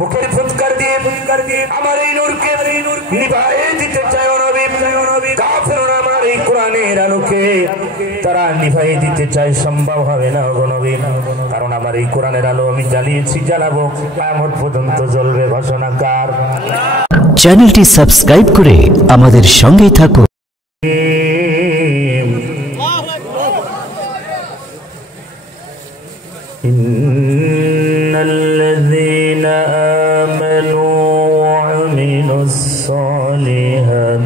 মুখের ফুৎকার দিয়ে আমার এই নূরকে নিভায়ে দিতে চায় নবী। কাফেররা আমার এই কোরআনের আলোকে তারা নিভায়ে দিতে চায়, সম্ভব হবে না গো নবী। কারণ আমার এই কোরআনের আলো আমি জ্বালিয়েছি, জ্বালাবো, কিয়ামত পর্যন্ত জ্বলবে। ঘোষণা কার? চ্যানেলটি সাবস্ক্রাইব করে আমাদের সঙ্গেই থাকুন। ইন্নাল্লাযীনা আমানু ওয়া আমিলুস সালিহাত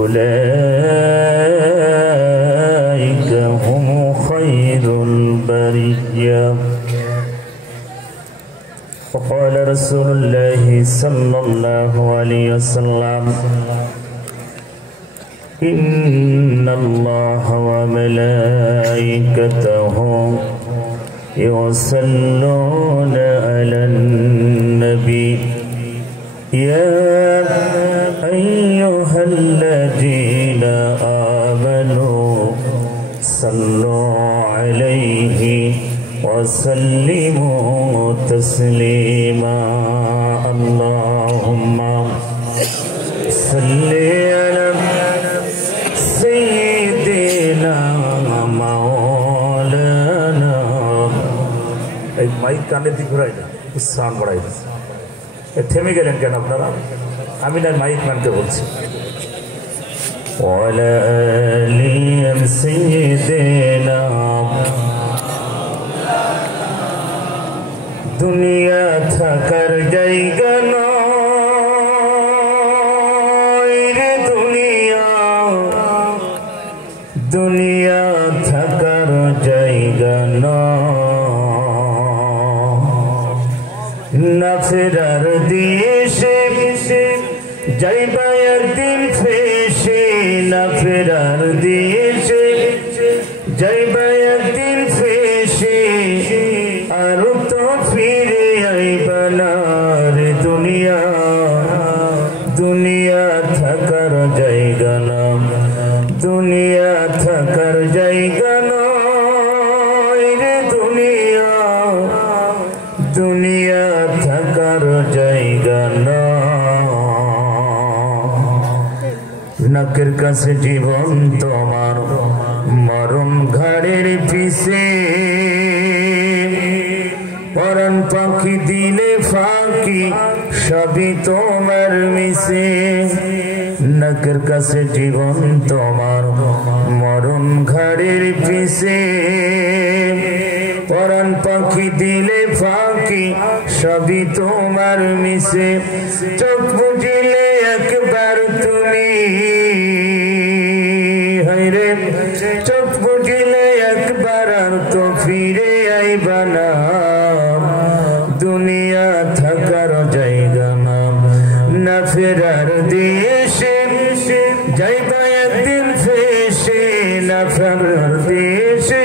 উলাইকা হুম খায়রুল বারিয়্যা। وقال رسول الله صلى الله عليه وسلم إن الله وملائكته يصلون على النبي يا أيها الذين آمنوا صلوا عليه وسلموا تسليما اللهم صل على سيدنا مولانا। एक माइक काने दी घुराई ना, इस साउंड बढ़ाई ना। থেমে গেলেন কেন আপনারা? আমি না মাইক মানতে বলছি। وعلى آل سيدنا दुनिया थकर जाएगा ना रे दुनिया, दुनिया थकर जाएगा ना नफरर देशे जाइबा एक दिन फेशे नफरर देशे जाइबा एक दिन फेशे और तो फिरे आइबा ना रे दुनिया, दुनिया थकर जाएगा ना, दुनिया थकर जाएगा ना रे दुनिया, दुनिया थकर जाएगा ना। নাকের কাছে জীবন তোমার মরণ ঘাড়ের পিছে পরাণ পাখি দিলে ফাঁকি সবই তোমার মিশে। নাকের কাছে জীবন তোমার মরণ ঘাড়ের পিছে পরাণ পাখি দিলে ফাঁকি সবই তোমার মিশে। চোখ বুঝিলে একবার তুমি হায়রে চোখ বুঝিলে একবার আর তো ফিরে আইবা না, দুনিয়া থাকার জায়গা না, না ফেরার দেশে যাইবা একদিন ফেসে, না ফেরার দেশে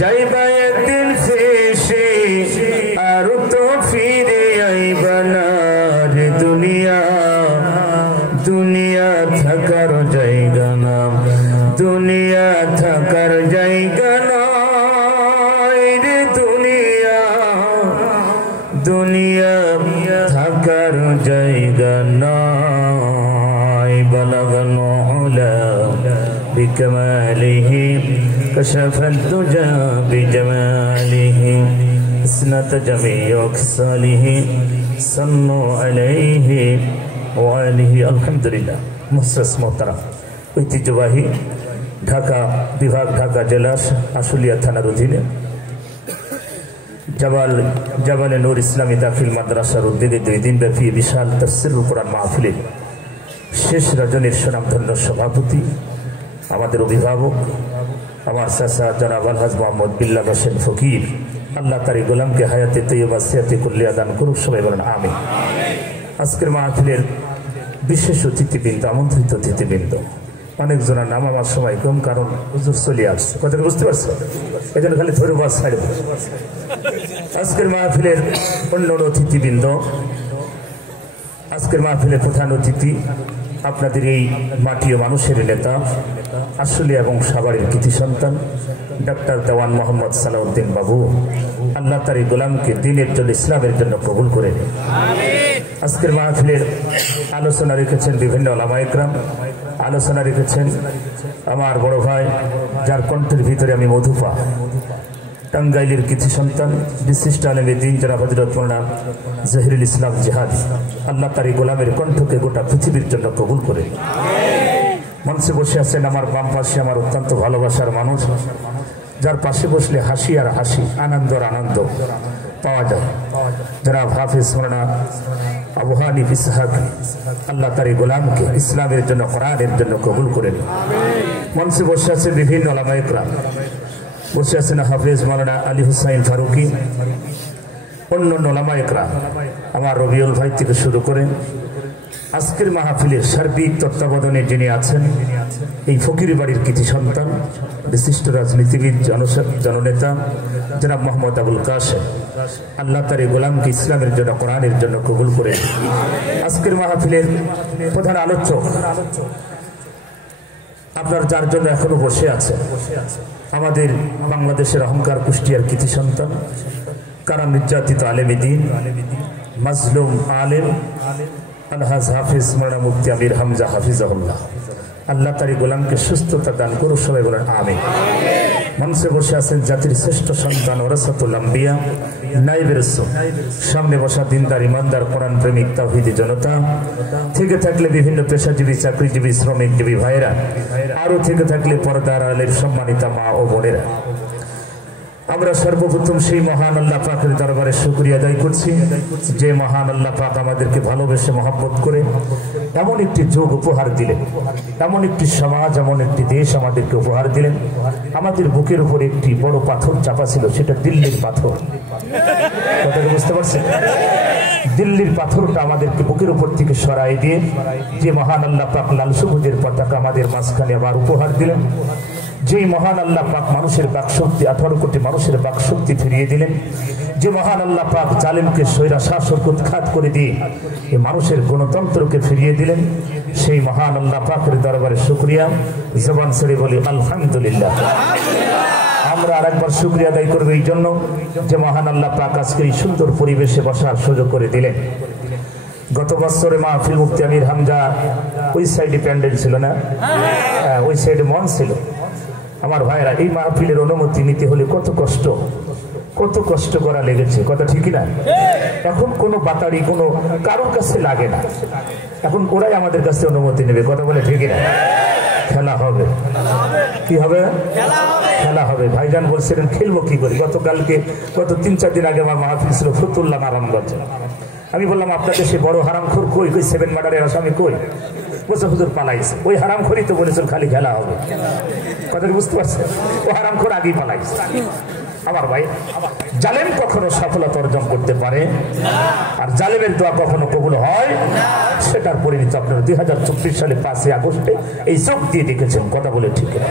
যাইবা একদিন ফেসে আর তো ফিরে আইবা না রে দুনিয়া, দুনিয়া থাকার জায়গা না, দুনিয়া থাকার জায়গা না রে দুনিয়া, দুনিয়া থাকার জায়গা নাই। বলগল উলা বিকমালিহি কাশাফাত দুজা বিজামালিহি হাসনাত জামিউ খিসালিহি সাল্লু আলাইহি ওয়া আলিহি। আলহামদুলিল্লাহ। মুসরাস মোহতারাম, ঐতিহ্যবাহী ঢাকা বিভাগ, ঢাকা জেলার আশুলিয়া থানার অধীনে জাবালে নূর ইসলামী দাখিল মাদ্রাসার উদ্যোগে 2 দিনব্যাপী বিশাল তাফসীরুল কোরআন মাহফিলের শেষ রজনীর সুনামধন্য সভাপতি, আমাদের অভিভাবক, আমার চাচা জনাব আলহাজ মোহাম্মদ বিল্লাহ হোসেন ফকির, আল্লাহ তার গোলামকে হায়াতে তৈয়বা সিয়াতে কুল্লিয়া দান করুক। সবাই বলেন আমিন। আজকের মাহফিলের বিশেষ অতিথিবৃন্দ, আমন্ত্রিত অতিথিবৃন্দ, অনেকজনের নাম আমার সময় কম, কারণ হুজুর চলে আসছে, কথাটা বুঝতে পারছো, এই জন্য খালি ধরে বাস ছাড়ব। আজকের মাহফিলের অন্য অতিথিবৃন্দ, আজকের মাহফিলের প্রধান অতিথি আপনাদের এই মাটি ও মানুষের নেতা, আশুলিয়া এবং সাভারের কৃতি সন্তান ডক্টর দেওয়ান মোহাম্মদ সালাউদ্দিন বাবু, আল্লাহ তার এই গোলামকে দ্বীনের জন্য ইসলামের জন্য কবুল করে নিন। আজকের মাহফিলের আলোচনা রেখেছেন বিভিন্ন ওলামা ইকরাম, আলোচনা রেখেছেন আমার বড় ভাই যার কণ্ঠের ভিতরে আমি মধু পাই, টাঙ্গাইলের কৃতি সন্তান বিশিষ্ট আলেমে দ্বীন জনাব হযরত মাওলানা জহিরুল ইসলাম জিহাদি। আল্লাহ তার এই গোলামের কণ্ঠকে গোটা পৃথিবীর জন্য কবুল করে। মঞ্চে বসে আছেন আমার বাম পাশে আমার অত্যন্ত ভালোবাসার মানুষ, যার পাশে বসলে হাসি আর হাসি, আনন্দ আর আনন্দ পাওয়া যায়, জনাব হাফেজ মাওলানা আবু হানিফ ইসহাক। আল্লাহ তার এই গোলামকে ইসলামের জন্য কোরআনের জন্য কবুল করে নিন। মঞ্চে বসে আছে বিভিন্ন ওলামা ইকরাম, বসে আছেন হাফেজ মাওলানা আলী হুসাইন ফারুকি, অন্য ওলামা ইকরাম, আমার রবিউল ভাই থেকে শুরু করে আজকের মাহফিলের সার্বিক তত্ত্বাবধানে যিনি আছেন এই ফকির বাড়ির কৃতি সন্তান বিশিষ্ট রাজনীতিবিদ জননেতা জনাব মোহাম্মদ আবুল কাশেম। আল্লাহ তার এই গোলামকে ইসলামের জন্য কোরআনের জন্য কবুল করে। আজকের মাহফিলের প্রধান আলোচক আপনার যার জন্য এখনো বসে আছে আমাদের বাংলাদেশের অহংকার কুষ্টিয়ার কৃতি সন্তান, কারা নির্যাতিত আলেমে দ্বীন, মাজলুম আলেম আলহাজ হাফিজ মাওলানা মুফতি আমির হামজা হাফিজাহুল্লাহ। আল্লাহ তার এই গোলামকে সুস্থতা দান করুন, সবাই বলেন আমিন। মঞ্চে বসে আছেন জাতির শ্রেষ্ঠ সন্তান ওরাসাতুল আম্বিয়া, নায়েবে রাসূল, সামনে বসা দিনদার ইমানদার কোরআন প্রেমিক তাওহীদি জনতা, থেকে থাকলে বিভিন্ন পেশাজীবী চাকরিজীবী শ্রমিকজীবী ভাইয়েরা, আরও থেকে থাকলে পর্দার আলের সম্মানিতা মা ও বোনেরা। আমরা সর্বপ্রথম সেই মহান আল্লাহ পাকের দরবারে শুকরিয়া আদায় করছি যে মহান আল্লাহ পাক আমাদেরকে ভালোবেসে মহব্বত করে এমন একটি যুগ উপহার দিলেন, এমন একটি সমাজ, এমন একটি দেশ আমাদেরকে উপহার দিলেন। আমাদের বুকের উপর একটি বড় পাথর চাপা ছিল, সেটা দিল্লির পাথর। কথাটা বুঝতে পারছেন? দিল্লির পাথরটা আমাদেরকে বুকের উপর থেকে সরাই দিয়ে যে মহান আল্লাহ পাক লাল সবুজের পতাকা আমাদের মাঝখানে আবার উপহার দিলেন, যেই মহান আল্লাহ পাক মানুষের বাকশক্তি 18 কোটি মানুষের বাকশক্তি ফিরিয়ে দিলেন, যে মহান আল্লাহ পাক জালেমকে স্বৈরা শাসক উৎখাত করে দিয়ে এই মানুষের গণতন্ত্রকে ফিরিয়ে দিলেন, সেই মহান আল্লাহ পাকের দরবারে শুকরিয়া জবান ছেড়ে বলি আলহামদুলিল্লাহ। আমরা আরেকবার শুকরিয়া আদায় করব এই জন্য যে মহান আল্লাহ পাক আজকে এই সুন্দর পরিবেশে বসার সুযোগ করে দিলেন। গত বছরে মাহফিল মুফতি আমির হামজা ওই সাইডে প্যান্ডেল ছিল না, ওই সাইডে মঞ্চ ছিল। আমার ভাইরা, এই মাহফিলের অনুমতি নিতে হলে কত কষ্ট করা লেগেছে, কথা ঠিকই না? এখন কোনো বাতাড়ি কোনো কারোর কাছে লাগে না, এখন ওরাই আমাদের কাছে অনুমতি নেবে, কথা বলে ঠিকই না? খেলা হবে, কি হবে? খেলা হবে। ভাইজান বলছিলেন খেলবো কি করে? গত 3-4 দিন আগে আমার মাহফিল ছিল ফতুল্লাহ নারায়ণগঞ্জ। আমি বললাম আপনাদের সে বড় হারামখোর কই, 7 মার্ডারের আসামি কই? বলছে হুজুর পালাইছে। ওই হারামখোরই তো বলেছেন খালি খেলা হবে, কথা বুঝতে পারছেন? ও হারামখোর আগেই পালাইছে। আমার ভাই, জালেম কখনো সফলতা অর্জন করতে পারে আর জালেমের দোয়া কখনো কবুল হয়, সেটার পরিণতি আপনারা 2024 সালে 5 আগস্টে এই চোখ দিয়ে দেখেছেন, কথা বলে ঠিক না?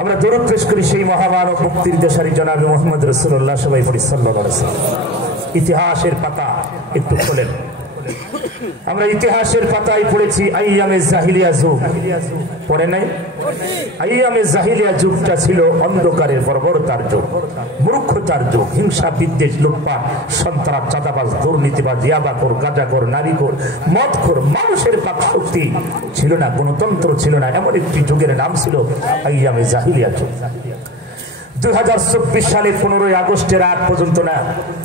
আমরা দরুদ পেশ করি সেই মহামানব মুক্তির দেশারী জনাবে মুহাম্মদ রাসূলুল্লাহ সবাই পড়ি সাল্লাল্লাহু আলাইহি ওয়াসাল্লাম। ইতিহাসের পাতা একটু খোলেন, আমরা ইতিহাসের পাতায় পড়েছি আইয়ামে জাহিলিয়া যুগ, পড়ে নাই? আইয়ামে জাহিলিয়া যুগটা ছিল অন্ধকারের বর্বরতার যুগ, মূর্খতার যুগ, হিংসা বিদ্বেষ, লুটপাট, সন্ত্রাস, চাঁদাবাজ, দুর্নীতিবাজ, ইয়াবাখোর, গাঁজাখোর, নারীখোর, মদখোর, মানুষের বাকশক্তি ছিল না, গণতন্ত্র ছিল না, এমন একটি যুগের নাম ছিল আইয়ামে জাহিলিয়া যুগ। 2024 সালে 15 আগস্টের আগ পর্যন্ত না,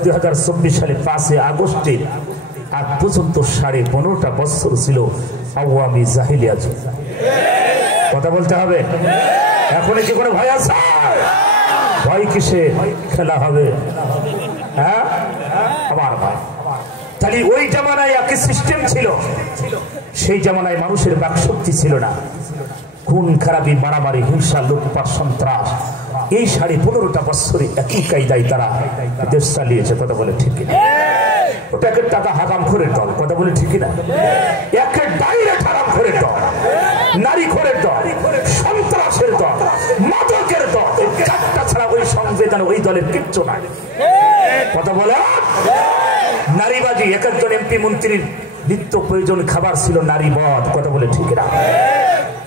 2024 সালে 5 আগস্টের আগ পর্যন্ত 15.5 বছর ছিল আওয়ামী জাহিলিয়া যুগ। কথা বলতে হবে। এখন কি কোনো ভয় আছে? ভয় কিসে? খেলা হবে। হ্যাঁ আমার ভাই, তাহলে ওই জামানায় একই সিস্টেম ছিল, সেই জামানায় মানুষের বাকশক্তি ছিল না, খুন খারাপি, মারামারি, হিংসা, লুটপাট, সন্ত্রাস, এই 15.5 বছরে একই কায়দায় তারা দেশ চালিয়েছে, কথা বলে ঠিক না? ওটাকে টাকা হারাম করে দল, কথা বলে ঠিক না? একে ডাইরেক্ট হারাম করে দল, নারী খোরের দল, সন্ত্রাসের দল, মাদকের দল, এই 4টা ছাড়া ওই সংবিধান ওই দলের কিচ্ছু নাই, কথা বলে। নারীবাজি, এক একজন এমপি মন্ত্রীর নিত্য প্রয়োজন খাবার ছিল নারী মদ, কথা বলে ঠিক না?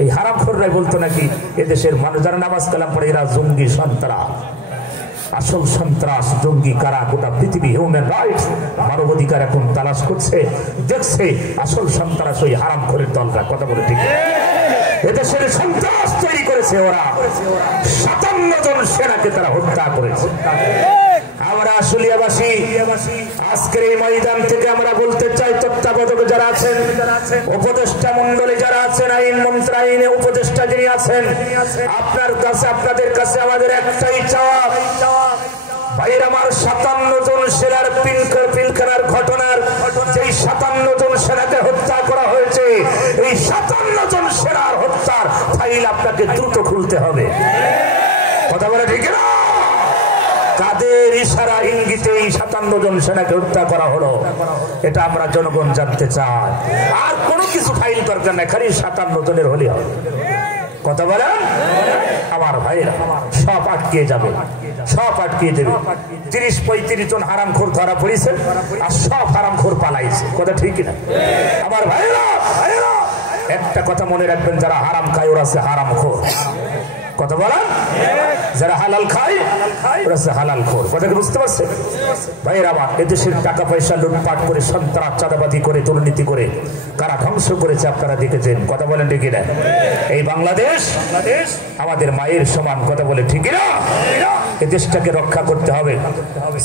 এই হারামখোররাই বলতো নাকি এদেশের মানুষ যারা নামাজ কালাম পড়ে এরা জঙ্গি সন্ত্রাস। আসল সন্ত্রাস জঙ্গি কারা গোটা পৃথিবী হিউম্যান রাইটস মানবাধিকার এখন তালাশ করছে, দেখছে আসল সন্ত্রাস ওই হারামখোরের দলরা। কথা বলে ঠিক? এদেশের সন্ত্রাস তৈরি করেছে ওরা, 57 জন সেনাকে তারা হত্যা করেছে। আমরা আশুলিয়াবাসী আজকের এই ময়দান থেকে আমরা বলতে চাই, তত্ত্বাবধায়ক যারা আছেন, উপদেষ্টা মন্ডলী যারা আছেন, আইন মন্ত্রণালয়ে উপদেষ্টা যিনি আছেন, আপনাদের কাছে আমাদের একটাই চাওয়া, ভাইয়ের আমার 57 জন সেনার পিলখানার ঘটনার যেই 57 জন সেনাকে হত্যা করা হয়েছে, এই 57 জন সেনার হত্যার ফাইল আপনাকে দ্রুত খুলতে হবে। কথা বলে ঠিক না? কাদের ইশারা ইঙ্গিতে এই 57 জন সেনাকে হত্যা করা হলো, এটা আমরা জনগণ জানতে চাই। আর কোনো কিছু ফাইল দরকার নাই, খালি 57 জনের হলে হবে। কথা বলেন আমার ভাইরা, সব আটকিয়ে যাবে, সব আটকিয়ে দেবে। 30-35 জন হারামখোর ধরা পড়েছে, আর সব হারামখোর পালাইছে। কথা ঠিক না আমার ভাইরা? একটা কথা মনে রাখবেন, যারা হারাম খায় ওরা আছে হারামখোর। কথা বলেন, যারা হালাল খায় ওরা আছে হালালখোর। কথা কি বুঝতে পারছেন ভাইরা আমার? এদেশের টাকা পয়সা লুটপাট করে, সন্ত্রাস চাঁদাবাজি করে, দুর্নীতি করে কারা ধ্বংস করেছে আপনারা দেখেছেন। কথা বলেন ঠিক না? এই বাংলাদেশ আমাদের মায়ের সমান। কথা বলে ঠিক না? এই দেশটাকে রক্ষা করতে হবে।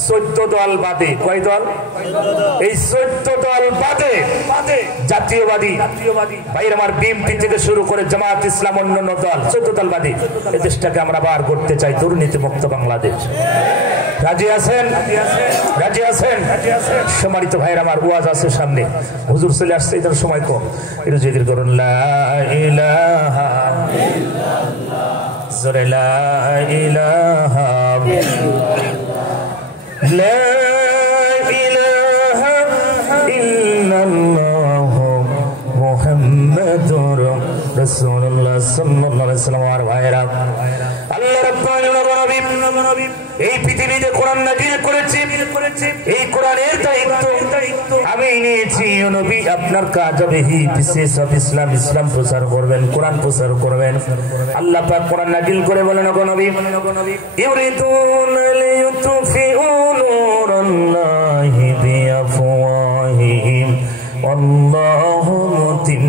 14 দল বাদে, কয় দল? এই 14 দল বাদে জাতীয়বাদী ভাইয়ের আমার বিএনপি থেকে শুরু করে জামাত ইসলাম, অন্যান্য দল 14 দল বাদে এই দেশটাকে আমরা বার করতে চাই, দুর্নীতি মুক্ত বাংলাদেশ। রাজি আছেন? রাজি আছেন? সম্মানিত ভাইয়ের আমার, ওয়াজ আছে সামনে, হুজুর চলে আসছে, এটার সময় কম, একটু জিকির করুন লা ইলাহা ইল্লাল্লাহ, জোরে লা ইলাহা লা ইলাহা ইল্লাল্লাহ মুহাম্মাদুর রাসূলুল্লাহ সাল্লাল্লাহু আলাইহি ওয়াসাল্লাম। আর ভাইরা, আল্লাহ রাব্বুল আলামিন এই পৃথিবীতে কোরআন নাযিল করেছে, এই কোরআনের দায়িত্ব আমি নিয়েছি। নবী, আপনার কাজ হবে বিশেষ ইসলাম প্রচার করবেন, কোরআন প্রচার করবেন। আল্লাহ পাক কোরআন নাযিল করে বলেন, ওগো নবী, ইউরিদুনা লিয়ুতফিউ নূরাল্লাহি বিআফওয়াহিহিম আল্লাহু মুতিম